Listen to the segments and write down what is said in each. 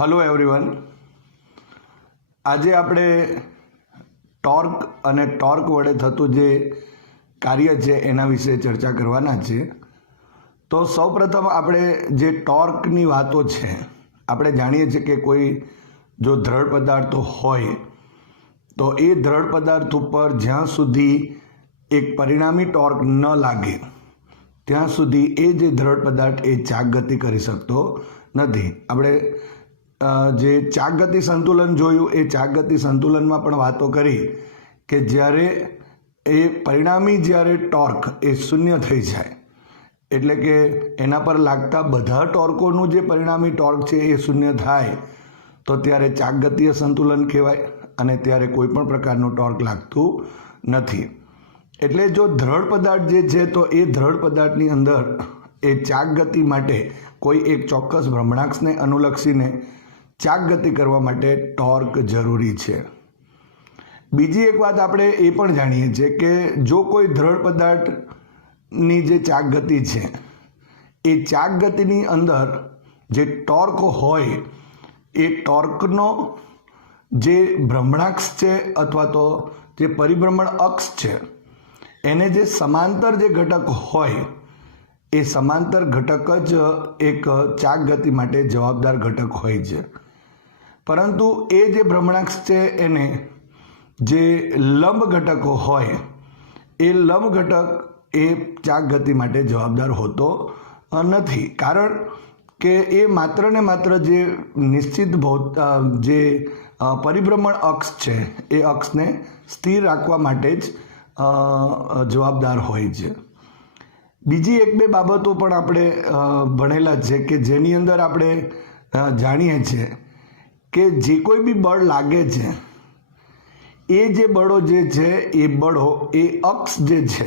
Hello everyone, આજે આપણે torque અને ટોર્ક વડે થતું જે કાર્ય છે એના વિશે ચર્ચા કરવાના છે. તો સૌપ્રથમ આપણે જે ટોર્કની વાતો છે, આપણે જાણીએ છીએ કે કોઈ જો દ્રઢ પદાર્થો હોય તો એ દ્રઢ પદાર્થ ઉપર જ્યાં સુધી એક પરિણામી ટોર્ક ન લાગે ત્યાં સુધી એ જે દ્રઢ પદાર્થ એ ચાકગતિ કરી શકતો નથી. આપણે જે ચાકગતિ સંતુલન જોયું એ ચાકગતિ સંતુલનમાં પણ વાતો કરી કે જ્યારે એ પરિણામી જ્યારે ટોર્ક એ શૂન્ય થઈ જાય, એટલે કે એના પર લાગતા બધા ટોર્કોનું જે પરિણામી ટોર્ક છે એ શૂન્ય થાય તો ત્યારે ચાકગતીય સંતુલન કહેવાય અને ત્યારે કોઈ પણ પ્રકારનું ટોર્ક લાગતું નથી. એટલે જો દ્રઢ પદાર્થ જે છે તો એ દ્રઢ પદાર્થની અંદર એ ચાકગતિ માટે કોઈ એક ચોક્કસ ભ્રમણાક્ષને અનુલક્ષીને ચાકગતિ કરવા માટે ટોર્ક જરૂરી છે. બીજી એક વાત આપણે એ પણ જાણીએ છીએ કે જો કોઈ દ્રઢ પદાર્થની જે ચાકગતિ છે એ ચાકગતિની અંદર જે ટોર્ક હોય એ ટોર્કનો જે ભ્રમણાક્ષ છે અથવા તો જે પરિભ્રમણ અક્ષ છે એને જે સમાંતર જે ઘટક હોય એ સમાંતર ઘટક જ એક ચાકગતિ માટે જવાબદાર ઘટક હોય છે. પરંતુ એ જે ભ્રમણાક્ષ છે એને જે લંબ ઘટકો હોય એ લંબ ઘટક એ ચાકગતિ માટે જવાબદાર હોતો નથી, કારણ કે એ માત્ર ને માત્ર જે નિશ્ચિત જે પરિભ્રમણ અક્ષ છે એ અક્ષને સ્થિર રાખવા માટે જ જવાબદાર હોય છે. બીજી એક બે બાબતો પણ આપણે ભણેલા છે કે જેની અંદર આપણે જાણીએ છીએ કે જે કોઈ બી બળ લાગે છે એ જે બળો જે છે એ બળો એ અક્ષ જે છે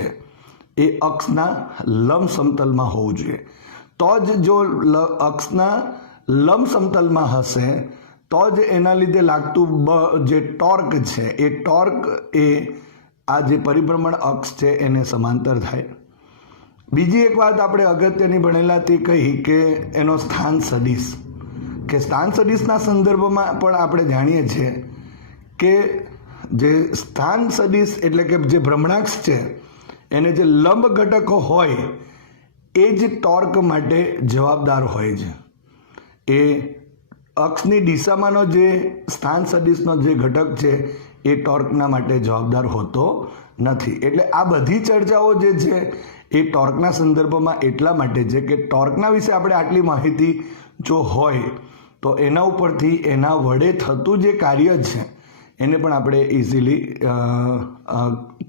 એ અક્ષના લંબ સમતલમાં હોવું જોઈએ. તો જ જો અક્ષના લંબ સમતલમાં હશે તો જ એના લીધે લાગતું જે ટોર્ક છે એ ટોર્ક એ આ જે પરિભ્રમણ અક્ષ છે એને સમાંતર થાય. બીજી એક વાત આપણે અગત્યની ભણેલા તે કહી કે એનો સ્થાન સદિશ, કે સ્થાન સદિશના સંદર્ભમાં પણ આપણે જાણીએ છીએ કે જે સ્થાન સદિશ એટલે કે જે ભ્રમણાક્ષ છે એને જે લંબ ઘટકો હોય એ જ ટોર્ક માટે જવાબદાર હોય છે. એ અક્ષની દિશામાંનો જે સ્થાન સદિશનો જે ઘટક છે એ ટોર્કના માટે જવાબદાર હોતો નથી. એટલે આ બધી ચર્ચાઓ જે છે એ ટોર્કના સંદર્ભમાં એટલા માટે છે કે ટોર્કના વિશે આપણે આટલી માહિતી જો હોય તો એના ઉપરથી એના વડે થતું જે કાર્ય છે એને પણ આપણે ઇઝીલી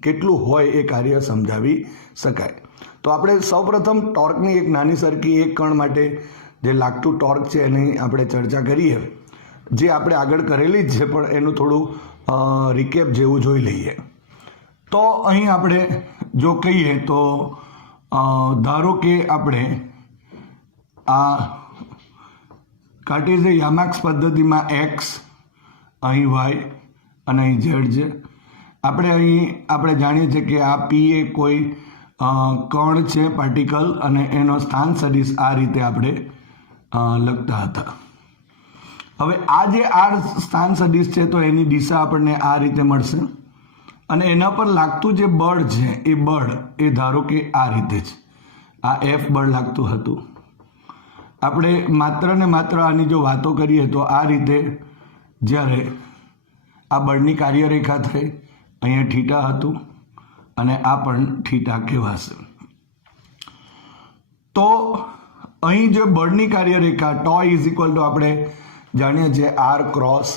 કેટલું હોય એ કાર્ય સમજાવી શકાય. તો આપણે સૌપ્રથમ ટોર્કની એક નાની સરખી એક કણ માટે જે લાગતું ટોર્ક છે એની આપણે ચર્ચા કરીએ, જે આપણે આગળ કરેલી જ છે પણ એનું થોડું રિકેપ જેવું જોઈ લઈએ. તો અહીં આપણે જો કહીએ તો ધારો કે આપણે આ કાર્ટેશિયન યામાક્સ પદ્ધતિમાં એક્સ, અહીં વાય અને અહીં ઝેડ છે. આપણે જાણીએ છીએ કે આ પી એ કોઈ કણ છે, પાર્ટિકલ, અને એનો સ્થાન સદિશ આ રીતે આપણે લખતા હતા. હવે આ જે આર સ્થાન સદિશ છે તો એની દિશા આપણને આ રીતે મળશે અને એના પર લાગતું જે બળ છે એ બળ એ ધારો કે આ રીતે છે. આ એફ બળ લાગતું હતું. આપણે માત્ર ને માત્ર આની જો વાતો કરીએ તો આ રીતે જ્યારે આ બળની કાર્યરેખા થઈ, અહીંયા થીટા હતું અને આ પણ થીટા કહેવાશે. તો અહીં જે બળની કાર્યરેખા ટો ઇઝ ઇક્વલ ટુ આપણે જાણીએ છીએ આર ક્રોસ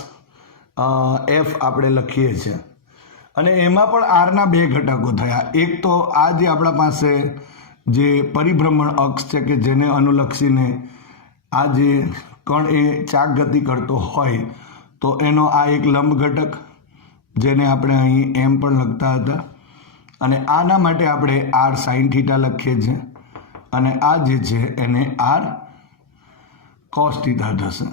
એફ આપણે લખીએ છીએ અને એમાં પણ આરના બે ઘટકો થયા. એક તો આ જે આપણા પાસે જે પરિભ્રમણ અક્ષ છે કે જેને અનુલક્ષીને આ જે કણ એ ચાકગતિ કરતો હોય તો એનો આ એક લંબ ઘટક જેને આપણે અહીં એમ પણ લખતા હતા અને આના માટે આપણે આર સાઇન થીટા લખીએ છીએ અને આ જે છે એને આર કોસ થીટા થશે.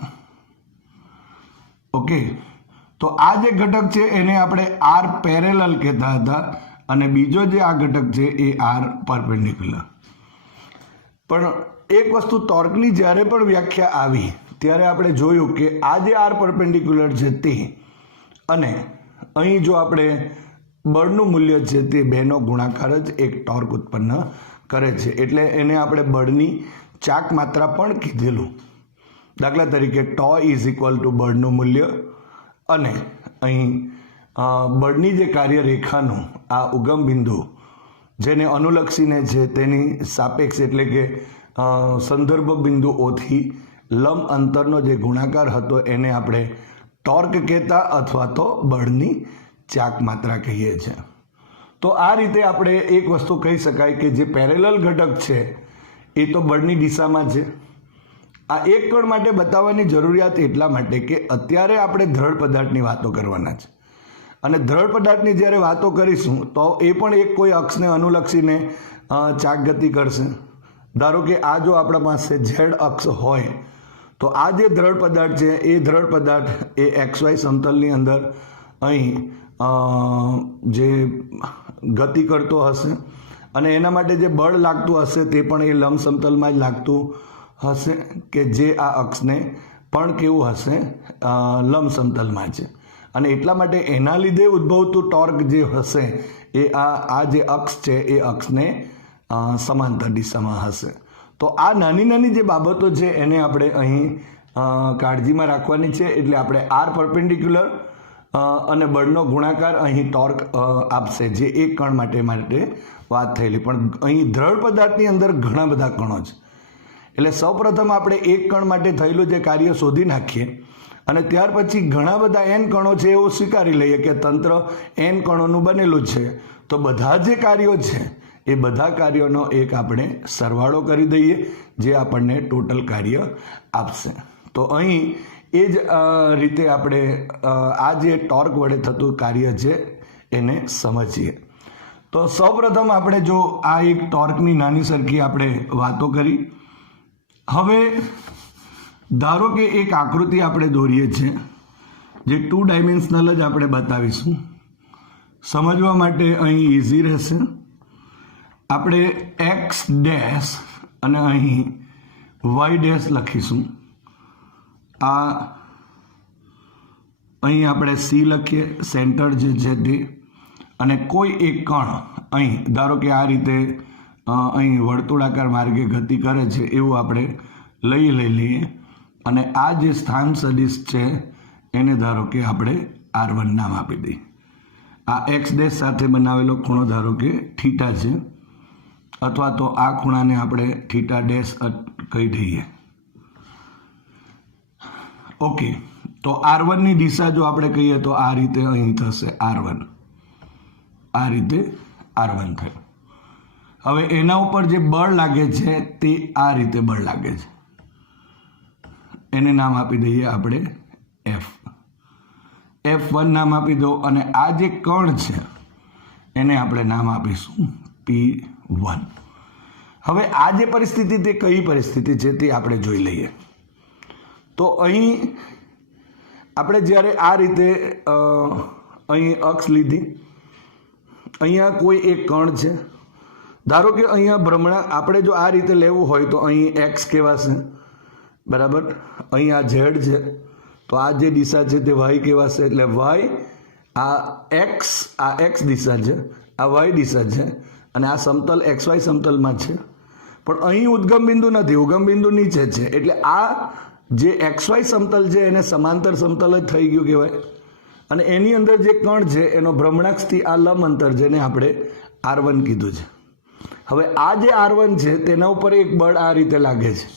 ઓકે, તો આ જે ઘટક છે એને આપણે આર પેરેલલ કહેતા હતા અને બીજો જે આ ઘટક છે એ આર પરપેન્ડિક્યુલર. પણ એક વસ્તુ ટોર્કની જ્યારે પણ વ્યાખ્યા આવી ત્યારે આપણે જોયું કે આ જે આર પરપેન્ડિક્યુલર છે તે અને અહીં જો આપણે બળનું મૂલ્ય છે તે બેનો ગુણાકાર જ એક ટોર્ક ઉત્પન્ન કરે છે, એટલે એને આપણે બળની ચાક માત્રા પણ કીધેલું. દાખલા તરીકે ટો ઇઝ ઇક્વલ ટુ બળનું મૂલ્ય અને અહીં બળની જે કાર્યરેખાનું આ ઉગમ બિંદુ જેને અનુલક્ષીને છે તેની સાપેક્ષ એટલે કે સંદર્ભ બિંદુઓથી લંબ અંતરનો જે ગુણાકાર હતો એને આપણે ટોર્ક કહેતા અથવા તો બળની ચાક માત્રા કહીએ છીએ. તો આ રીતે આપણે એક વસ્તુ કહી શકાય કે જે પેરેલલ ઘટક છે એ તો બળની દિશામાં છે. આ એક કણ માટે બતાવવાની જરૂરિયાત એટલા માટે કે અત્યારે આપણે દ્રઢ પદાર્થની વાતો કરવાના છે અને દ્રઢ પદાર્થની જ્યારે વાતો કરીશું તો એ પણ એક કોઈ અક્ષને અનુલક્ષીને ચાક ગતિ કરશે. ધારો કે આ જો આપણા પાસે ઝેડ અક્ષ હોય તો આ જે દ્રઢ પદાર્થ છે એ દ્રઢ પદાર્થ એ XY સમતલની અંદર અહીં જે ગતિ કરતો હશે અને એના માટે જે બળ લાગતું હશે તે પણ એ લંબ સમતલમાં જ લાગતું હશે કે જે આ અક્ષને પણ કેવું હશે લંબ સમતલમાં છે અને એટલા માટે એના લીધે ઉદ્ભવતું ટોર્ક જે હશે એ આ જે અક્ષ છે એ અક્ષને સમાંતર દિશામાં હશે. તો આ નાની નાની જે બાબતો છે એને આપણે અહીં કાળજીમાં રાખવાની છે. એટલે આપણે આર પરપેન્ડિક્યુલર અને બળનો ગુણાકાર અહીં ટોર્ક આપશે જે એક કણ માટે વાત થયેલી. પણ અહીં દ્રઢ પદાર્થની અંદર ઘણા બધા કણો છે એટલે સૌપ્રથમ આપણે એક કણ માટે થયેલું જે કાર્ય શોધી નાખીએ અને ત્યાર પછી ઘણા બધા n કણો છે એવું સ્વીકારી લઈએ કે તંત્ર n કણોનું બનેલું છે. તો બધા જે કાર્યો છે એ બધા કાર્યોનો એક આપણે સરવાળો કરી દઈએ જે આપણને ટોટલ કાર્ય આપશે. તો અહીં એ જ રીતે આપણે આ જે ટોર્ક વડે થતું કાર્ય છે એને સમજીએ. તો સૌપ્રથમ આપણે જો આ એક ટોર્કની નાની સરખી આપણે વાતો કરી. હવે ધારો કે એક આકૃતિ આપણે દોરીએ છીએ જે 2 ડાયમેન્શનલ જ આપણે બતાવીશું. સમજવા માટે અહીં ઇઝી રહેશે. આપણે x ડેશ અને અહીં y ડેશ લખીશું. આ અહીં આપણે C લખીએ સેન્ટર જે છે તે અને કોઈ એક કણ અહીં ધારો કે આ રીતે અહીં વર્તુળાકાર માર્ગે ગતિ કરે છે એવું આપણે લઈ લઈએ અને આ જે સ્થાન સદિશ છે એને ધારો કે આપણે R1 નામ આપી દઈએ. આ x ડેશ સાથે બનાવેલો ખૂણો ધારો કે થીટા છે અથવા તો આ ખૂણાને આપણે થીટા ડેશ કહી દઈએ. ઓકે, તો R1ની દિશા જો આપણે કહીએ તો આ રીતે અહીં થશે R1, આ રીતે R1 થયું. હવે એના ઉપર જે બળ લાગે છે તે આ રીતે બળ લાગે છે, એને નામ આપી દઈએ આપણે F1 નામ આપી દો અને આ જે કણ છે એને આપણે નામ આપીશું P1. હવે આ જે પરિસ્થિતિ તે કઈ પરિસ્થિતિ છે તે આપણે જોઈ લઈએ. તો અહીં આપણે જ્યારે આ રીતે અહીં અક્ષ લીધી, અહીંયા કોઈ એક કણ છે. ધારો કે અહીંયા ભ્રમણા આપણે જો આ રીતે લેવું હોય તો અહીં x કહેવાશે, બરાબર. અહીં આ z છે તો આ જે દિશા છે તે y કહેવાશે. એટલે y આ x દિશા છે, આ y દિશા છે અને આ સમતલ xy સમતલમાં છે. પણ અહીં ઉદ્ગમ બિંદુ નથી, ઉગમ બિંદુ નીચે છે. એટલે આ જે xy સમતલ છે એને સમાંતર સમતલ જ થઈ ગયું કહેવાય. અને એની અંદર જે કણ છે એનો ભ્રમણાક્ષથી આ લંબ અંતર જેને આપણે R1 કીધું છે. હવે આ જે R1 છે તેના ઉપર એક બળ આ રીતે લાગે છે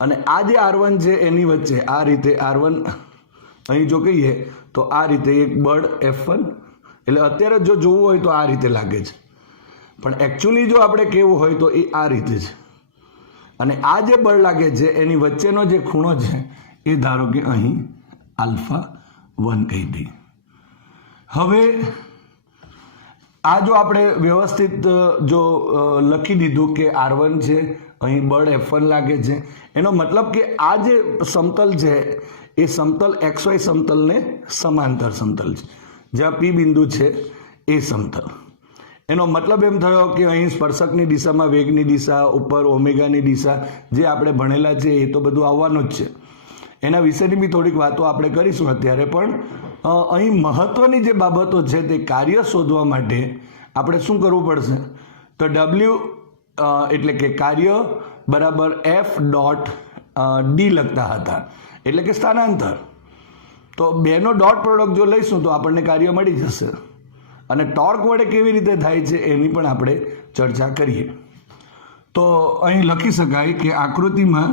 અને આ જે R1 છે એની વચ્ચે આ રીતે R1 અહીં જો કહીએ તો આ રીતે એક બળ F1, એટલે અત્યારે જો જોવું હોય તો આ રીતે લાગે છે પણ એકચ્યુઅલી જો આપણે કહેવું હોય તો એ આ રીતે છે. અને આ જે બળ લાગે છે એની વચ્ચેનો જે ખૂણો છે એ ધારો કે અહીં α1 કહી દઈએ. હવે આ જો આપણે વ્યવસ્થિત જો લખી દીધું કે R1 છે, અહીં બળ F1 લાગે છે, એનો મતલબ કે આ જે સમતલ છે એ સમતલ XY સમતલને સમાંતર સમતલ છે, જ્યાં P બિંદુ છે એ સમતલ. એનો મતલબ એમ થયો કે અહીં સ્પર્શકની દિશામાં વેગની દિશા, ઉપર ઓમેગાની દિશા જે આપણે ભણેલા છે એ તો બધું આવવાનું જ છે. એના વિશેની બી થોડીક વાતો આપણે કરીશું અત્યારે. પણ અહીં મહત્ત્વની જે બાબતો છે તે કાર્ય શોધવા માટે આપણે શું કરવું પડશે? તો ડબલ્યુ એટલે કે કાર્ય બરાબર એફ ડોટ ડી લખતા હતા, એટલે કે સ્થાનાંતર. તો બેનો ડોટ પ્રોડક્ટ જો લઈશું તો આપણને કાર્ય મળી જશે. અને ટોર્ક વડે કેવી રીતે થાય છે એની પણ આપણે ચર્ચા કરીએ. તો અહીં લખી શકાય કે આકૃતિમાં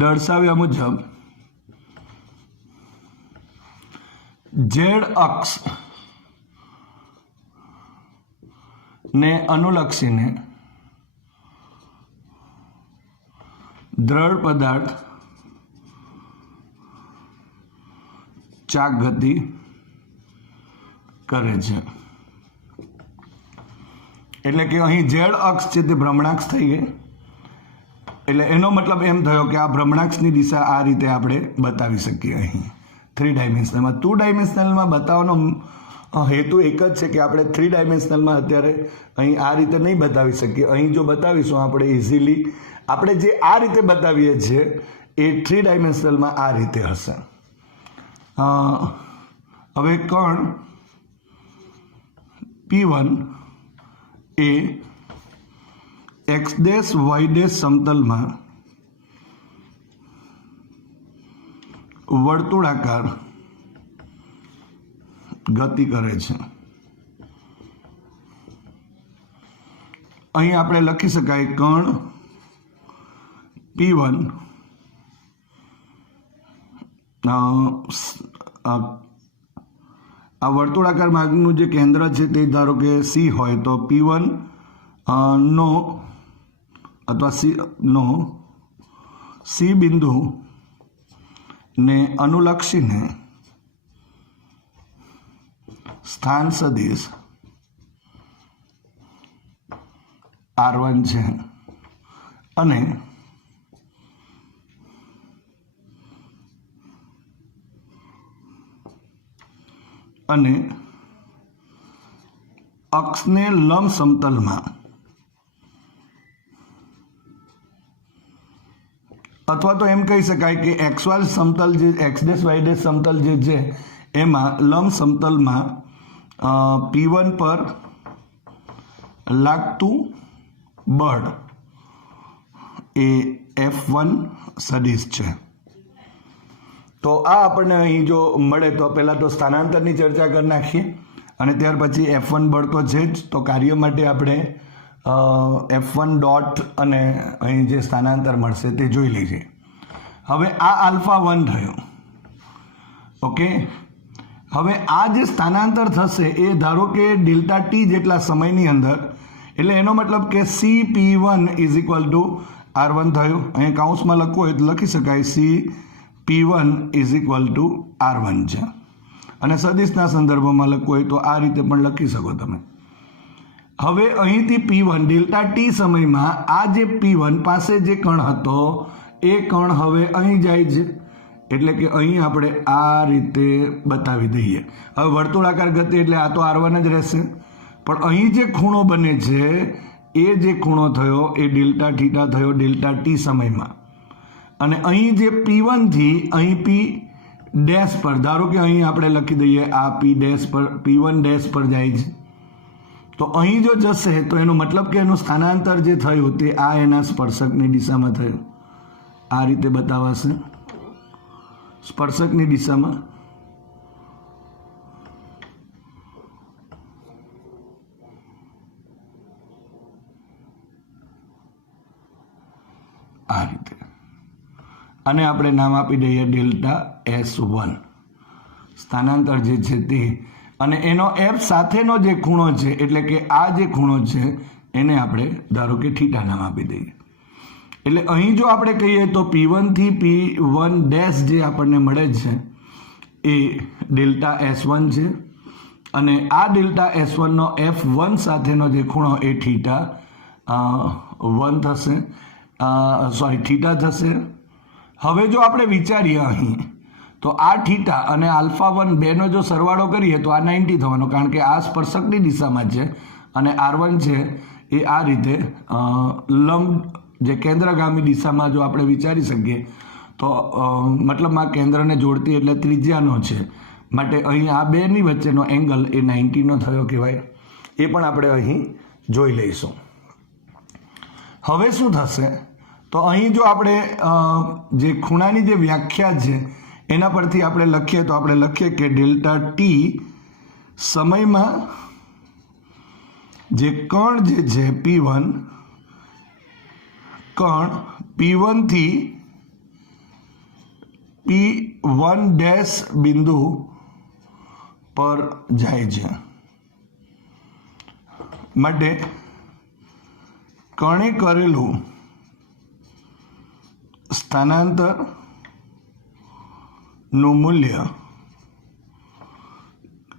દર્શાવ્યા મુજબ ઝેડ અક્ષ ને અનુલક્ષીને દ્રઢ પદાર્થ ચાક ગતિ કરે છે. એટલે કે અહીં ઝેડ અક્ષ છે તે ભ્રમણાક્ષ થઈ ગઈ. એટલે એનો મતલબ એમ થયો કે આ ભ્રમણાક્ષની દિશા આ રીતે આપણે બતાવી શકીએ અહીં 3 ડાયમેન્શનલમાં. 2 ડાયમેન્શનલમાં બતાવવાનો હેતુ એક જ છે કે આપણે 3 ડાયમેન્શનલમાં અત્યારે અહીં આ રીતે નહીં બતાવી શકીએ. અહીં જો બતાવીશું આપણે ઇઝીલી આપણે જે આ રીતે બતાવીએ છીએ એ 3 ડાયમેન્શનલમાં આ રીતે હશે. હવે કણ P1 એ x ડેશ y ડેશ સમતલમાં વર્તુળાકાર ગતિ કરે છે. અહીં આપણે લખી શકાય કણ P1 આ વર્તુળાકાર માર્ગનું જે કેન્દ્ર છે તે ધારો કે C હોય તો P1 નો અથવા C બિંદુ ને અનુલક્ષીને સ્થાન સદિશ R1 છે અને અક્ષને લંબ સમતલમાં અથવા તો એમ કહી શકાય કે XY સમતલ જે x ડેશ y ડેશ સમતલ જે છે એમાં લંબ સમતલમાં P1 પર લાગતું બળ એ F1 સદિશ છે. તો આ આપણને અહીં જો મળે તો પહેલાં તો સ્થાનાંતરની ચર્ચા કરી નાખીએ અને ત્યાર પછી F1 બળ તો છે જ. તો કાર્ય માટે આપણે F1 ડોટ અને અહીં જે સ્થાનાંતર મળશે તે જોઈ લઈએ. હવે આ α1 થયું. ઓકે, હવે આ જે સ્થાનાંતર થશે એ ધારો કે ડેલ્ટા ટી જેટલા સમયની અંદર, એટલે એનો મતલબ કે CP1 is equal to R1 થયું. અહીં કાઉન્સમાં લખવું હોય તો લખી શકાય CP1 is equal to R1 છે. અને સદિશના સંદર્ભમાં લખવું હોય તો આ રીતે પણ લખી શકો તમે. હવે અહીંથી P1 ડેલ્ટા ટી સમયમાં આ જે P1 પાસે જે કણ હતો એ કણ હવે અહીં જાય છે. એટલે કે અહીં આપણે આ રીતે બતાવી દઈએ. હવે વર્તુળાકાર ગતિ એટલે આ તો R1 જ રહેશે, પણ અહીં જે ખૂણો બને છે એ જે ખૂણો થયો એ ડેલ્ટા થીટા થયો ડેલ્ટા ટી સમયમાં. અને અહીં જે P1 થી અહીં P ડેશ પર, ધારો કે અહીં આપણે લખી દઈએ આ P ડેશ પર P1 ડેશ પર જાય છે, તો અહીં જો જશે તો એનો મતલબ કે એનું સ્થાનાંતર જે થયું તે આ એના સ્પર્શકની દિશામાં થયું. આ રીતે બતાવાશે સ્પર્શકની દિશામાં. આ રીતે અને આપણે નામ આપી દઈએ ડેલ્ટા S1 સ્થાનાંતર જે છે તે. અને એનો F સાથેનો જે ખૂણો છે એટલે કે આ જે ખૂણો છે એને આપણે ધારો કે થીટા નામ આપી દઈએ. એટલે અહીં જો આપણે કહીએ તો P1 થી P1 ડેશ જે આપણને મળે છે એ ડેલ્ટા S1 છે. અને આ ડેલ્ટા S1 નો F1 સાથેનો જે ખૂણો એ થીટા 1 થશે, થીટા થશે. હવે જો આપણે વિચારીએ અહીં તો આ થીટા અને α1 બેનો જો સરવાળો કરીએ તો આ 90 થવાનો, કારણ કે આ સ્પર્શકની દિશામાં છે અને R1 છે એ આ રીતે લંબ જે કેન્દ્રગામી દિશામાં જો આપણે વિચારી શકીએ તો મતલબમાં કેન્દ્રને જોડતી એટલે ત્રિજ્યાનો છે, માટે અહીં આ બેની વચ્ચેનો એંગલ એ 90નો થયો કહેવાય. એ પણ આપણે અહીં જોઈ લઈશું. હવે શું થશે તો અહીં જો આપણે જે ખૂણાની જે વ્યાખ્યા છે એના પરથી આપણે લખીએ તો આપણે લખીએ કે ડેલ્ટા ટી સમયમાં જે કણ જે છે P1 કણ P1 થી P1 ડેશ બિંદુ પર જાય છે, માટે કણે કરેલું સ્થાનાંતર નું મૂલ્ય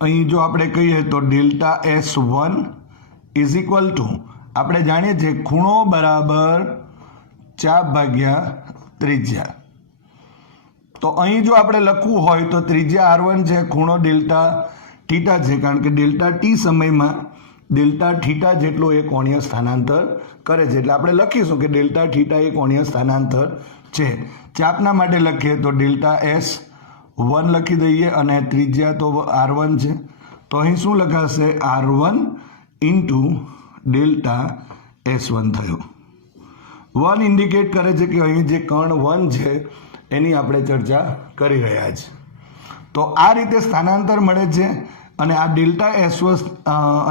અહીં જો આપણે કહીએ તો delta S1 is equal two આપણે જાણીએ છીએ ખૂણો બરાબર 4/3. તો અહીં જો આપણે લખવું હોય તો ત્રિજ્યા R1 છે, ખૂણો ડેલ્ટા થીટા છે, કારણ કે ડેલ્ટા ટી સમયમાં ડેલ્ટા થીટા જેટલું એ કોણીય સ્થાનાંતર કરે છે, એટલે આપણે લખીશું કે ડેલ્ટા થીટા એ કોણીય સ્થાનાંતર છે. ચાપના માટે લખીએ તો ડેલ્ટા S1 લખી દઈએ અને ત્રિજ્યા તો R1 છે, તો અહીં શું લખાશે R1 ઇન્ટુ ડેલ્ટા S1 થયું. 1 ઇન્ડિકેટ કરે છે કે અહીં જે કણ 1 છે એની આપણે ચર્ચા કરી રહ્યા છીએ. તો આ રીતે સ્થાનાંતર મળે છે. અને આ ડેલ્ટા S1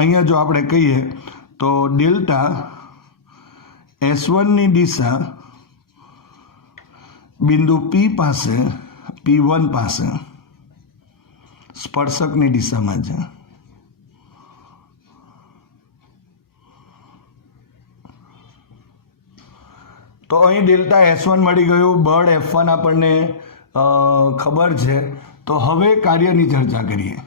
અહીંયા જો આપણે કહીએ તો ડેલ્ટા S1ની દિશા બિંદુ P પાસે P1 પાસે સ્પર્શકની દિશામાં છે. તો અહીં ડેલ્ટા S1 મળી ગયું, બળ F1 આપણને ખબર છે. તો હવે કાર્યની ચર્ચા કરીએ.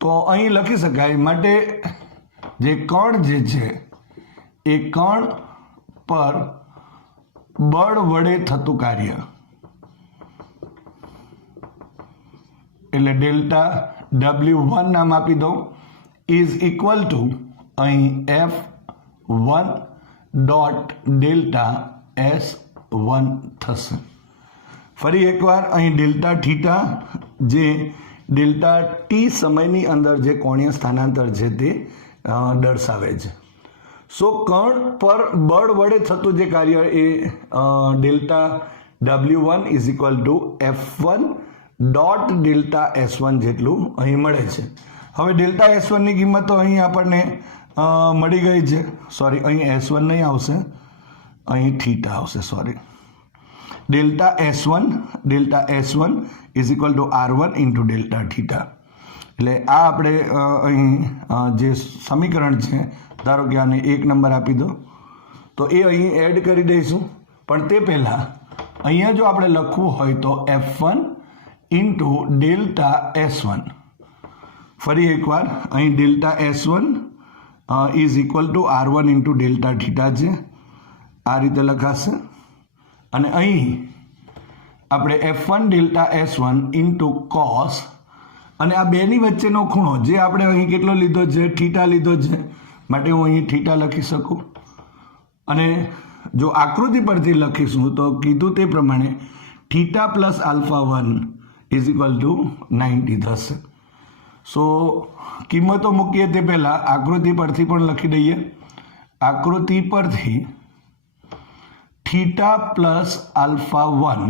તો અહીં લખી શકાય માટે જે કણ જે છે એ કણ પર બળ વડે થતું કાર્ય એટલે ડેલ્ટા W1 નામ આપી દઉં ઇઝ ઇક્વલ ટુ અહીં F1 ડોટ ડેલ્ટા S1 થશે. ફરી એકવાર અહીં ડેલ્ટા થીટા જે ડેલ્ટા ટી સમયની અંદર જે કોણીય સ્થાનાંતર છે તે દર્શાવે છે. સો કણ પર બળ વડે થતું જે કાર્ય એ delta W1 is equal to F1 dot delta S1 જેટલું અહીં મળે છે. હવે ડેલ્ટા S1ની કિંમત તો અહીં આપણને મળી ગઈ છે. સોરી, અહીં S1 નહીં આવશે, અહીં થીટા આવશે. Sorry, delta S1 is equal to R1 into delta theta. એટલે આ આપણે અહીં જે સમીકરણ છે, ધારો કે આને 1 નંબર આપી દો તો એ અહીં એડ કરી દઈશું. પણ તે પહેલાં અહીંયા જો આપણે લખવું હોય તો F1 ઇન્ટુ ડેલ્ટા S1. ફરી એકવાર અહીં delta S1 is equal to R1 into delta theta છે, આ રીતે લખાશે. અને અહીં આપણે F1 delta S1 into cos, અને આ બેની વચ્ચેનો ખૂણો જે આપણે અહીં કેટલો લીધો છે, થીટા લીધો છે, માટે હું અહીં થીટા લખી શકું. અને જો આકૃતિ પરથી લખીશું તો કીધું તે પ્રમાણે theta plus α1 is equal to 90 થશે. સો કિંમતો મૂકીએ તે પહેલાં આકૃતિ પરથી પણ લખી દઈએ. આકૃતિ પરથી theta plus α1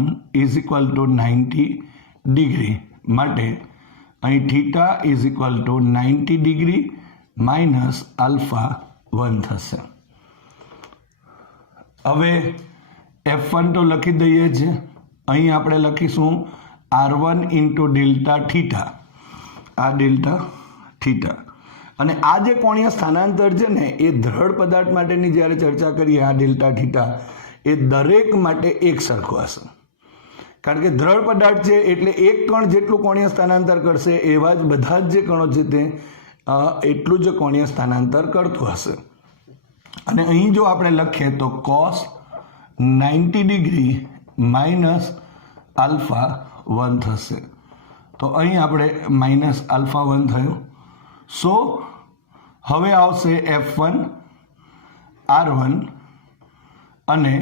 is equal to 90 degree, માટે અહીં theta is equal to 90 degree minus α1 થશે. હવે F1 તો લખી દઈએ છીએ. અહીં આપણે લખીશું R1 ઇન્ટુ ડેલ્ટા થીટા, આ ડેલ્ટા થીટા. અને આ જે કોણીય સ્થાનાંતર છે ને એ દ્રઢ પદાર્થ માટેની જ્યારે ચર્ચા કરીએ, આ ડેલ્ટા થીટા એ દરેક માટે એક સરખો હશે. કારણ કે દ્રઢ પદાર્થ છે એટલે એક કણ જેટલું કોણીય સ્થાનાંતર કરશે એવા જ બધા જ જે કણો છે તે એટલું જ કોણીય સ્થાનાંતર કરતું હશે. અને અહીં જો આપણે લખીએ તો cos 90 ડિગ્રી માઇનસ α1 થશે. તો અહીં આપણે માઇનસ α1 થયું. સો હવે આવશે F1 R1 અને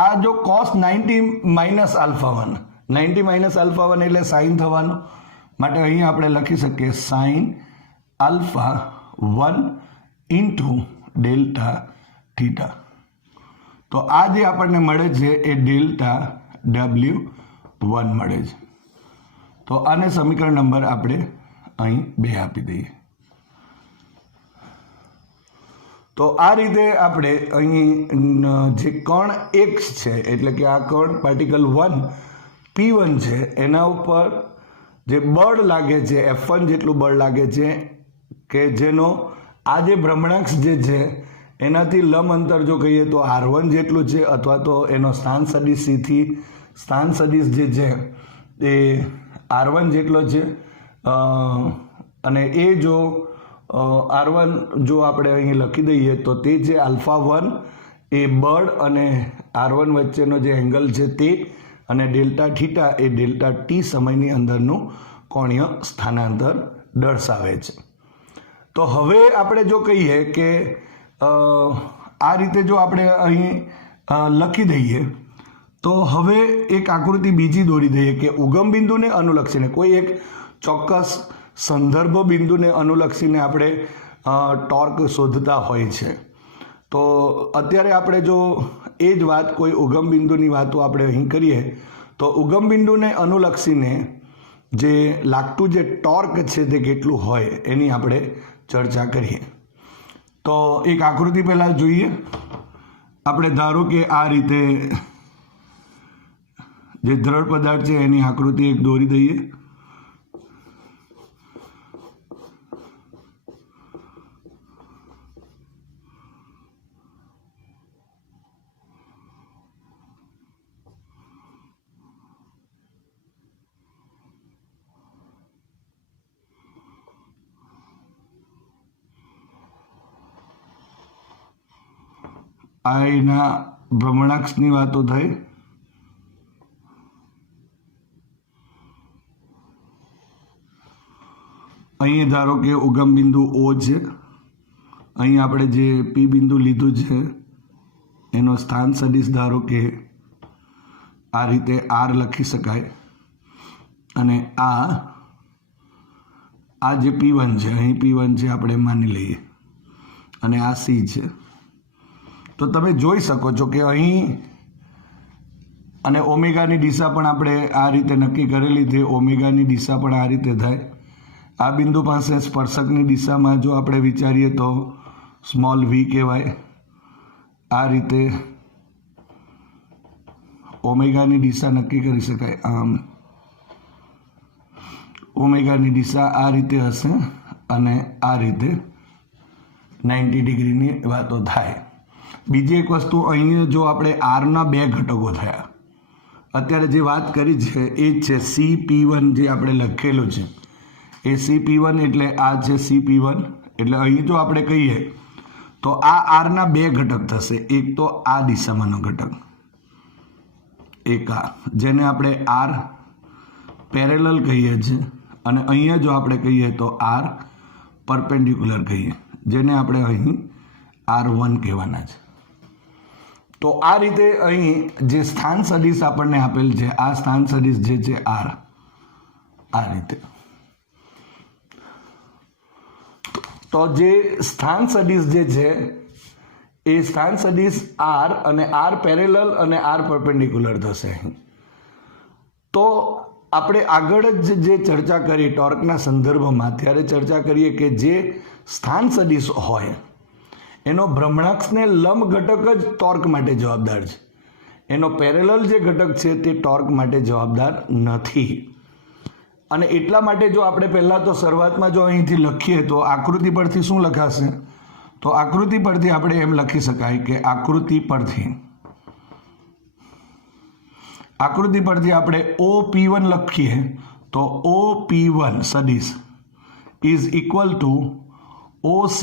આ જો cos 90 minus alpha 1, 90 minus alpha 1 એટલે સાઇન થવાનું, માટે અહીં આપણે લખી શકીએ sine alpha 1 into delta theta. તો આ જે આપણને મળે છે એ ડેલ્ટા W1 મળે છે. તો આને સમીકરણ નંબર આપણે અહીં 2 આપી દઈએ. તો આ રીતે આપણે અહીં જે કણ x છે એટલે કે આ કણ પાર્ટિકલ 1 P1 છે એના ઉપર જે બળ લાગે છે F1 જેટલું બળ લાગે છે કે જેનો આ જે ભ્રમણાક્ષ જે છે એનાથી લંબ અંતર જો કહીએ તો R1 જેટલું છે, અથવા તો એનો સ્થાન સદિશ C થી સ્થાન સદિશ જે છે એ R1 જેટલો છે. અને એ જો R1 જો આપણે અહીં લખી દઈએ તો તે જે આલ્ફા 1 એ બળ અને R1 વચ્ચેનો જે એંગલ છે તે, અને ડેલ્ટા થીટા એ ડેલ્ટા ટી સમયની અંદરનું કોણીય સ્થાનાંતર દર્શાવે છે. તો હવે આપણે જો કહીએ કે આ રીતે જો આપણે અહીં લખી દઈએ તો હવે એક આકૃતિ બીજી દોરી દઈએ કે ઉગમ બિંદુને અનુલક્ષીને કોઈ એક ચોક્કસ સંદર્ભ બિંદુને અનુલક્ષીને આપણે ટોર્ક શોધતા હોય છે. તો અત્યારે આપણે જો એ જ વાત કોઈ ઉગમ બિંદુની વાતો આપણે અહીં કરીએ તો ઉગમ બિંદુને અનુલક્ષીને જે લાગતું જે ટોર્ક છે તે કેટલું હોય એની આપણે ચર્ચા કરીએ. તો એક આકૃતિ પહેલાં જોઈએ. આપણે ધારો કે આ રીતે જે દ્રઢ પદાર્થ છે એની આકૃતિ એક દોરી દઈએ. આ એના ભ્રમણાક્ષની વાતો થઈ. અહીં ધારો કે ઉગમ બિંદુ O છે, અહીં આપણે જે P બિંદુ લીધું છે એનો સ્થાન સદિશ ધારો કે આ રીતે R લખી શકાય, અને આ જે P1 છે, અહીં P1 છે આપણે માની લઈએ, અને આ C છે. તો તમે જોઈ શકો છો કે અહીં અને ઓમેગાની દિશા પણ આપણે આ રીતે નક્કી કરેલી છે. ઓમેગાની દિશા પણ આ રીતે થાય. આ બિંદુ પાસે સ્પર્શકની દિશામાં જો આપણે વિચારીએ તો સ્મોલ v કહેવાય. આ રીતે ઓમેગાની દિશા નક્કી કરી શકાય. આમ ઓમેગાની દિશા આ રીતે હશે અને આ રીતે 90 ડિગ્રીની વાતો થાય. બીજી એક વસ્તુ, અહીં જો આપણે આરના 2 ઘટકો થયા. અત્યારે જે વાત કરી છે એ જ છે CP1 જે આપણે લખેલું છે એ CP1 એટલે આ છે CP1. એટલે અહીં જો આપણે કહીએ તો આ આરના 2 ઘટક થશે. એક તો આ દિશામાંનો ઘટક, એક આ જેને આપણે R પેરેલલ કહીએ છીએ, અને અહીંયા જો આપણે કહીએ તો R પરપેન્ડિક્યુલર કહીએ, જેને આપણે અહીં R1 કહેવાના છે. તો આ રીતે અહીં જે સ્થાન સદિશ આપણને આપેલ છે, આ સ્થાન સદિશ જે છે R, આ રીતે. તો જે સ્થાન સદિશ જે છે એ સ્થાન સદિશ R અને R પેરેલલ અને R પરપેન્ડિક્યુલર થશે અહીં. તો આપણે આગળ જ જે ચર્ચા કરી ટોર્કના સંદર્ભમાં, ત્યારે ચર્ચા કરીએ કે જે સ્થાન સદિશ હોય એનો ભ્રમણાક્ષને લંબ ઘટક જ ટોર્ક માટે જવાબદાર છે. એનો પેરેલલ જે ઘટક છે તે ટોર્ક માટે જવાબદાર નથી. અને એટલા માટે જો આપણે પહેલાં તો શરૂઆતમાં જો અહીંથી લખીએ તો આકૃતિ પરથી શું લખાશે? તો આકૃતિ પરથી આપણે એમ લખી શકાય કે આકૃતિ પરથી આપણે OP1 લખીએ તો OP1 સદિશ ઇઝ ઇક્વલ ટુ OC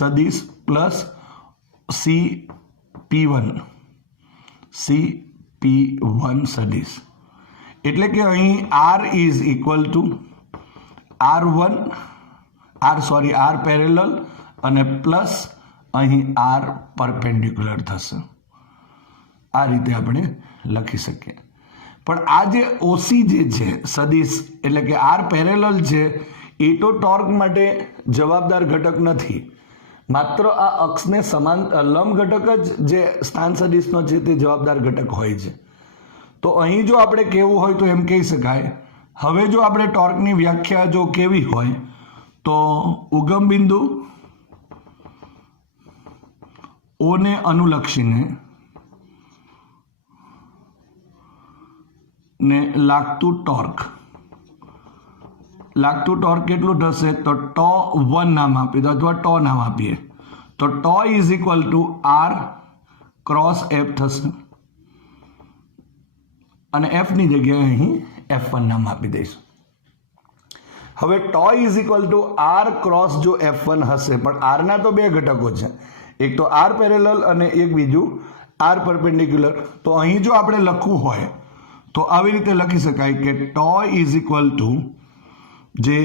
સદિશ પ્લસ CP1 સદિશ. એટલે કે અહીં R is equal to R1 R parallel અને પ્લસ અહીં આર પરપેન્ડિક્યુલર થશે. આ રીતે આપણે લખી શકીએ. પણ આ જે ઓસી જે છે સદિશ એટલે કે આર પેરેલલ છે એ તો ટોર્ક માટે જવાબદાર ઘટક નથી. માત્ર આ અક્ષને સમાન લંબ ઘટક જ જે સ્થાન સદિશનો છે તે જવાબદાર ઘટક હોય છે. તો અહીં જો આપણે કહેવું હોય તો એમ કહી શકાય. હવે જો આપણે ટોર્કની વ્યાખ્યા જો કેવી હોય તો ઉગમ બિંદુ ઓને અનુલક્ષીને ને લાગતું ટોર્ક કેટલું થશે તો τ1 નામ આપીએ તો અથવા τ નામ આપીએ તો τ is equal to R cross F થશે અને એફની જગ્યાએ અહીં F1 નામ આપી દઈશું. હવે τ is equal to R cross જો F1 હશે પણ આરના તો બે ઘટકો છે, એક તો આર પેરેલલ અને એક બીજું આર પરપેન્ડિક્યુલર. તો અહીં જો આપણે લખવું હોય તો આવી રીતે લખી શકાય કે τ ઇઝ ઇક્વલ ટુ જે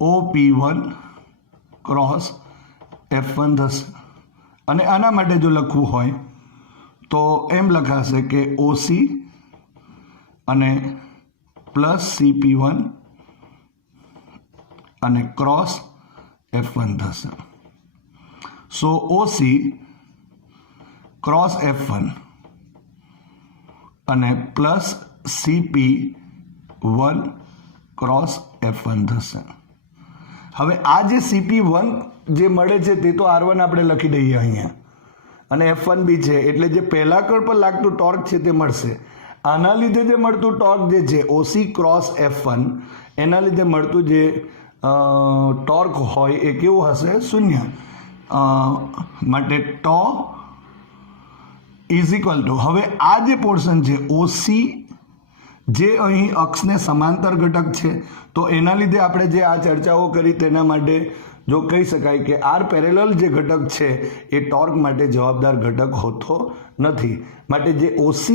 OP1 ક્રોસ F1 થશે. અને આના માટે જો લખવું હોય તો એમ લખાશે કે OC અને પ્લસ CP1 અને ક્રોસ F1 થશે. સો OC ક્રોસ F1 અને પ્લસ CP1 ક્રોસ F1 થશે. હવે આ જે CP1 જે મળે છે તે તો R1 આપણે લખી દઈએ અહીંયા અને F1 બી છે એટલે જે પહેલા કળ પર લાગતું ટોર્ક છે તે મળશે. આના લીધે જે મળતું ટોર્ક જે છે OC ક્રોસ F1 એના લીધે મળતું જે ટોર્ક હોય એ કેવું હશે? શૂન્ય. માટે τ ઇઝ ઇક્વલ ટુ હવે આ જે પોર્શન છે OC જે અહીં અક્ષને સમાંતર ઘટક છે તો એના લીધે આપણે જે આ ચર્ચાઓ કરી તેના માટે જો કહી શકાય કે આર પેરેલલ જે ઘટક છે એ ટોર્ક માટે જવાબદાર ઘટક હોતો નથી. માટે જે OC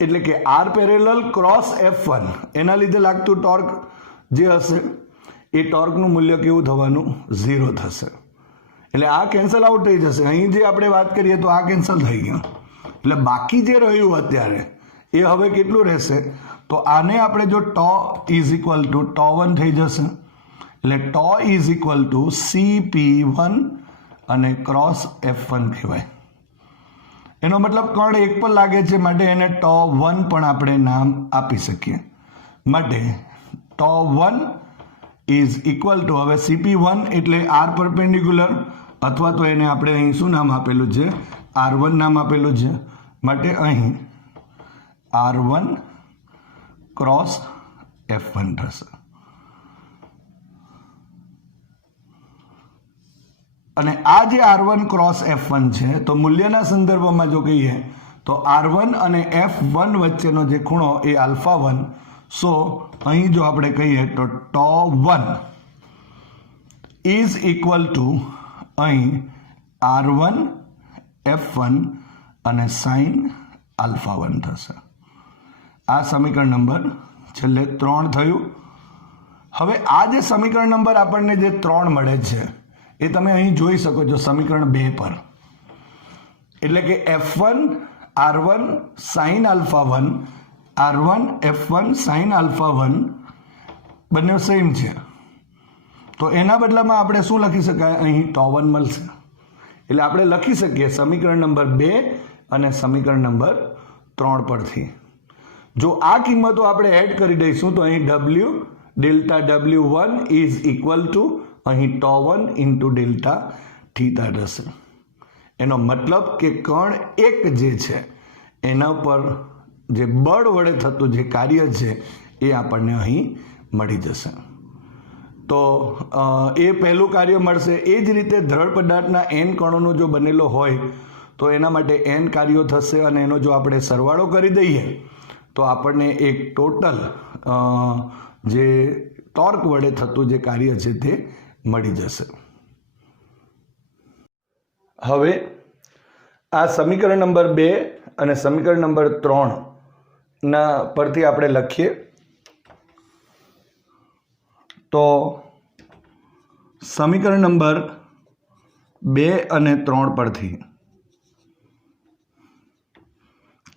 એટલે કે આર પેરેલલ ક્રોસ F1 એના લીધે લાગતું ટોર્ક જે હશે એ ટોર્કનું મૂલ્ય કેવું થવાનું? 0 થશે. એટલે આ કેન્સલ આઉટ થઈ જશે. અહીં જે આપણે વાત કરીએ તો આ કેન્સલ થઈ ગયું એટલે બાકી જે રહ્યું અત્યારે એ હવે કેટલું રહેશે? તો આને આપણે જો τ ઇઝ ઇક્વલ ટુ τ1 થઈ જશે એટલે τ ઇઝ ઇક્વલ ટુ CP1 અને ક્રોસ F1 કહેવાય. એનો મતલબ કણ એક પર લાગે છે માટે એને τ1 પણ આપણે નામ આપી શકીએ. માટે τ1 ઇઝ ઇક્વલ ટુ હવે CP1 એટલે આર પરપેન્ડિક્યુલર અથવા તો એને આપણે અહીં શું નામ આપેલું છે? R1 નામ આપેલું છે. માટે અહીં R1 ક્રોસ F1 થશે. અને આ જે R1 ક્રોસ F1 છે તો મૂલ્યના સંદર્ભમાં જો કહીએ તો R1 અને F1 વચ્ચેનો જે ખૂણો એ α1. સો અહીં જો આપણે કહીએ તો τ1 ઇઝ ઇક્વલ ટુ અહીં R1 F1 અને સાઇન α1 થશે. આ સમીકરણ નંબર છેલ્લે 3 થયું. હવે આ જે સમીકરણ નંબર આપણને જે 3 મળે છે એ તમે અહીં જોઈ શકો છો સમીકરણ 2 પર. એટલે કે F1 R1 sign α1 R1 F1 sign α1 બંને સેમ છે. તો એના બદલામાં આપણે શું લખી શકાય? અહીં τ1 મળશે. એટલે આપણે લખી શકીએ સમીકરણ નંબર 2 અને સમીકરણ નંબર 3 પરથી. જો આ કિંમતો આપણે એડ કરી દઈશું તો અહીં delta W1 is equal to અહીં τ1 ઇન્ટુ ડેલ્ટા થીટા થશે. એનો મતલબ કે કણ એક જે છે એના પર જે બળ વડે થતું જે કાર્ય છે એ આપણને અહીં મળી જશે. તો એ પહેલું કાર્ય મળશે. એ જ રીતે દ્રઢ પદાર્થના n કણોનો જો બનેલો હોય તો એના માટે n કાર્યો થશે અને એનો જો આપણે સરવાળો કરી દઈએ તો આપણને એક ટોટલ જે ટોર્ક વડે થતું જે કાર્ય છે તે મળી જશે. હવે આ સમીકરણ નંબર 2 અને સમીકરણ નંબર 3 ના પરથી આપણે લખીએ તો સમીકરણ નંબર 2 અને 3 પરથી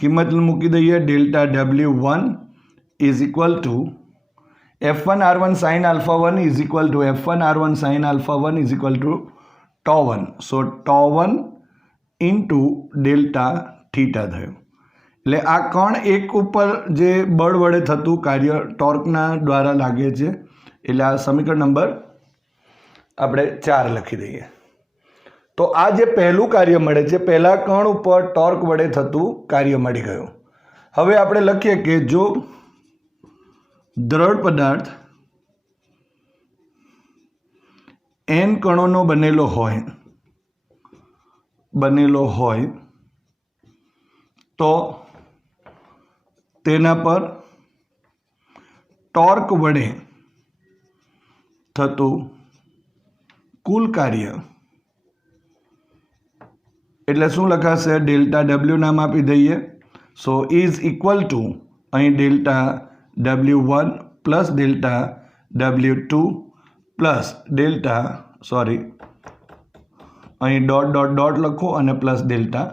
કિંમત મૂકી દઈએ. Delta W1 is equal to F1 R1 sin alpha 1 is equal to F1 R1 sin alpha 1 is equal to τ1. So τ1 into delta theta થયું. એટલે આ કણ એક ઉપર જે બળ વડે થતું કાર્ય ટોર્કના દ્વારા લાગે છે. એટલે આ સમીકરણ નંબર આપણે 4 લખી દઈએ. તો આ જે પહેલું કાર્ય મળે છે, પહેલા કણ ઉપર ટોર્ક વડે થતું કાર્ય મળી ગયું. હવે આપણે લખીએ કે જો દ્રઢ પદાર્થ n કણોનો બનેલો હોય તો તેના પર ટોર્ક વડે થતું કુલ કાર્ય એટલે શું લખાશે? ડેલ્ટા W નામ આપી દઈએ. સો ઇઝ ઇક્વલ ટુ અહીં delta W1 plus delta W2 plus delta અહીં ડોટ લખો અને પ્લસ ડેલ્ટા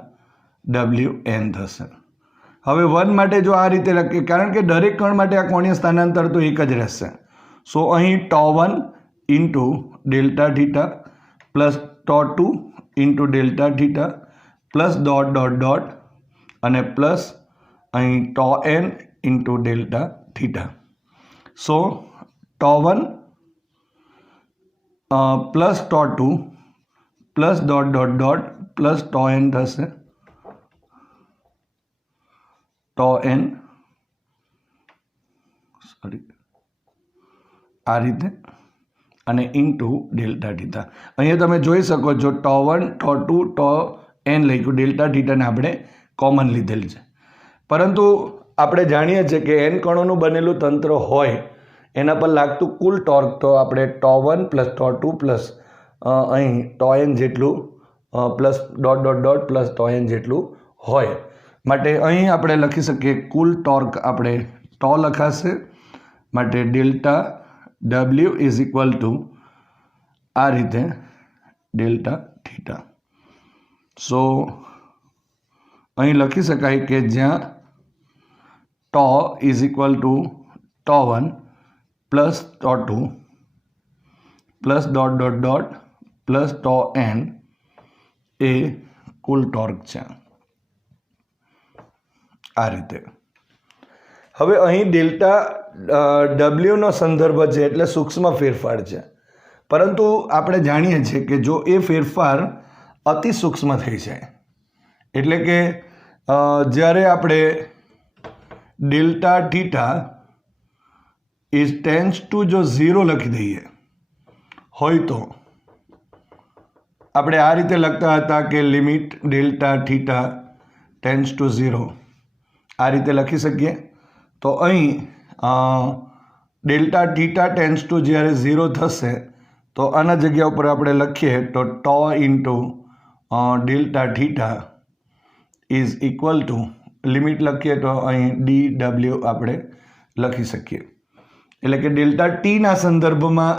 WN થશે. હવે 1 માટે જો આ રીતે લખીએ, કારણ કે દરેક કણ માટે આ કોણીય સ્થાનાંતર તો એક જ રહેશે. સો અહીં τ1 into delta theta plus τ2 into delta theta plus dot અને પ્લસ અહીં τn into delta theta. So τ1 plus τ2 plus dot plus τn થશે. τn આ રીતે અને ઇન્ટુ ડેલ્ટા થીટા. અહીંયા તમે જોઈ શકો છો τ1 τ2 τn લખ્યું, ડેલ્ટા થીટાને આપણે કોમન લીધેલ છે. પરંતુ આપણે જાણીએ છીએ કે n કણોનું બનેલું તંત્ર હોય એના પર લાગતું કુલ ટોર્ક તો આપણે τ1 પ્લસ τ2 પ્લસ અહીં τn જેટલું પ્લસ ડોટ પ્લસ τn જેટલું હોય. માટે અહીં આપણે લખી શકીએ કુલ ટોર્ક આપણે લખાશે. માટે delta W is equal two આ રીતે ડેલ્ટા થીટા. સો અહીં લખી શકાય કે જ્યાં τ is equal to τ1 plus τ2 plus dot plus τn એ કુલ ટોર્ક છે. આ રીતે. હવે અહીં ડેલ્ટા W નો સંદર્ભ છે એટલે સૂક્ષ્મ ફેરફાર છે. પરંતુ આપણે જાણીએ છીએ કે જો એ ફેરફાર અતિ સૂક્ષ્મ થઈ જાય એટલે કે જ્યારે આપણે delta theta is tense two જો 0 લખી દઈએ હોય તો આપણે આ રીતે લખતા હતા કે limit delta theta tends to 0 આ રીતે લખી શકીએ. તો અહીં ડેલ્ટા થીટા ટેન્સ ટુ જ્યારે 0 થશે તો આના જગ્યા ઉપર આપણે લખીએ તો τ into delta theta is equal to limit લખીએ તો અહીં dw આપણે લખી શકીએ. એટલે કે ડેલ્ટા ટીના સંદર્ભમાં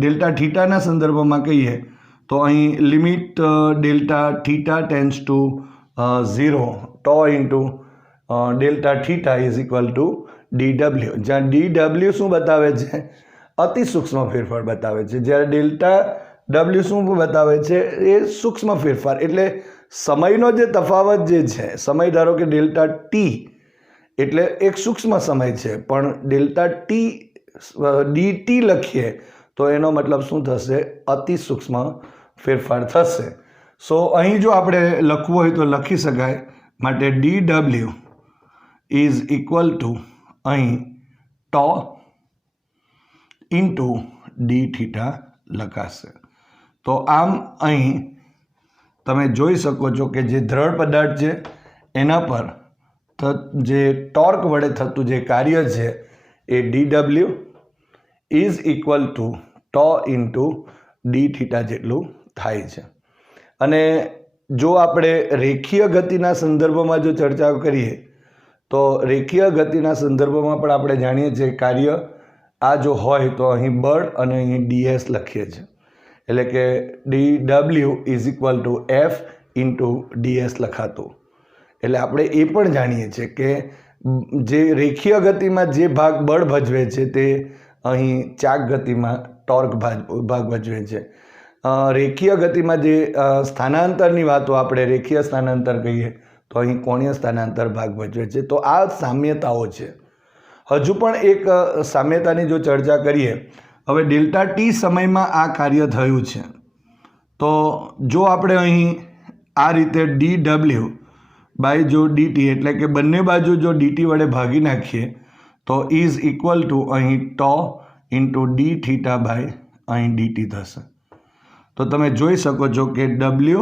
ડેલ્ટા થીટાના સંદર્ભમાં કહીએ તો અહીં limit delta theta tends to 0 τ into delta theta is equal to dw. જ્યાં dw શું બતાવે છે? અતિ સૂક્ષ્મ ફેરફાર બતાવે છે. જ્યારે ડેલ્ટા W શું બતાવે છે? એ સૂક્ષ્મ ફેરફાર. એટલે સમયનો જે તફાવત જે છે, સમય ધારો કે ડેલ્ટા ટી એટલે એક સૂક્ષ્મ સમય છે, પણ ડેલ્ટા ટી dt લખીએ તો એનો મતલબ શું થશે? અતિ સૂક્ષ્મ ફેરફાર થશે. સો અહીં જો આપણે લખવું હોય તો લખી શકાય. માટે dw ઇઝ ઇક્વલ ટુ અહીં τ ઇન્ટુ ડી થીટા લખાશે. તો આમ અહીં તમે જોઈ શકો છો કે જે દ્રઢ પદાર્થ છે એના પર જે ટોર્ક વડે થતું જે કાર્ય છે એ dw is equal to τ into d theta જેટલું થાય છે. અને જો આપણે રેખીય ગતિના સંદર્ભમાં જો ચર્ચા કરીએ તો રેખીય ગતિના સંદર્ભમાં પણ આપણે જાણીએ છીએ કાર્ય આ જો હોય તો અહીં બળ અને અહીં ds લખીએ છીએ, એટલે કે dw is equal two F into ds લખાતું. એટલે આપણે એ પણ જાણીએ છીએ કે જે રેખીય ગતિમાં જે ભાગ બળ ભજવે છે તે અહીં ચાક ગતિમાં ટોર્ક ભાગ ભજવે છે. રેખીય ગતિમાં જે સ્થાનાંતરની વાતો આપણે રેખીય સ્થાનાંતર કહીએ તો અહીં કોણીય સ્થાનાંતર ભાગ ભજવે છે. તો આ સામ્યતાઓ છે. હજુ પણ એક સામ્યતાની જો ચર્ચા કરીએ, હવે ડેલ્ટા ટી સમયમાં આ કાર્ય થયું છે, તો જો આપણે અહીં આ રીતે dw બાય જો dt એટલે કે બંને બાજુ જો dt વડે ભાગી નાખીએ તો ઇઝ ઇક્વલ ટુ અહીં ટો ઇન્ટુ ડી થીટા બાય અહીં dt થશે. તો તમે જોઈ શકો છો કે dw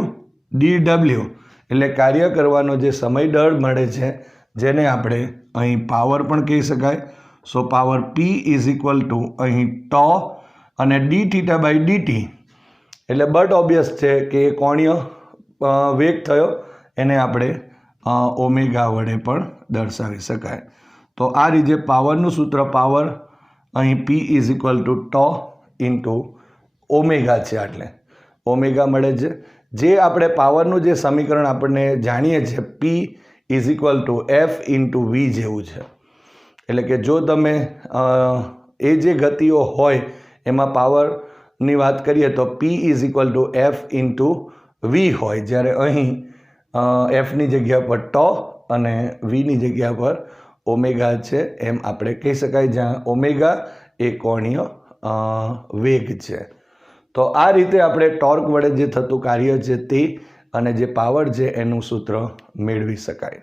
એટલે કાર્ય કરવાનો જે સમય દળ મળે છે, જેને આપણે અહીં પાવર પણ કહી શકાય. So power p is equal to અહીં ટો અને ડી થીટા બાય dt, એટલે બટ ઓબ્વિયસ છે કે કોણીય વેગ થયો, એને આપણે ઓમેગા વડે પણ દર્શાવી શકાય. તો આ રીતે પાવરનું સૂત્ર પાવર અહીં p is equal two toe into omega છે, એટલે ઓમેગા મળે છે. જે આપણે પાવરનું જે સમીકરણ આપણને જાણીએ છીએ p is equal two F into v જેવું છે. એટલે કે જો તમે એ જે ગતિઓ હોય એમાં પાવરની વાત કરીએ તો p is equal two F into v હોય, જ્યારે અહીં Fની જગ્યા પર ટો અને vની જગ્યા પર ઓમેગા છે એમ આપણે કહી શકાય, જ્યાં ઓમેગા એ કોણીય વેગ છે. તો આ રીતે આપણે ટોર્ક વડે જે થતું કાર્ય છે તે અને જે પાવર છે એનું સૂત્ર મેળવી શકાય.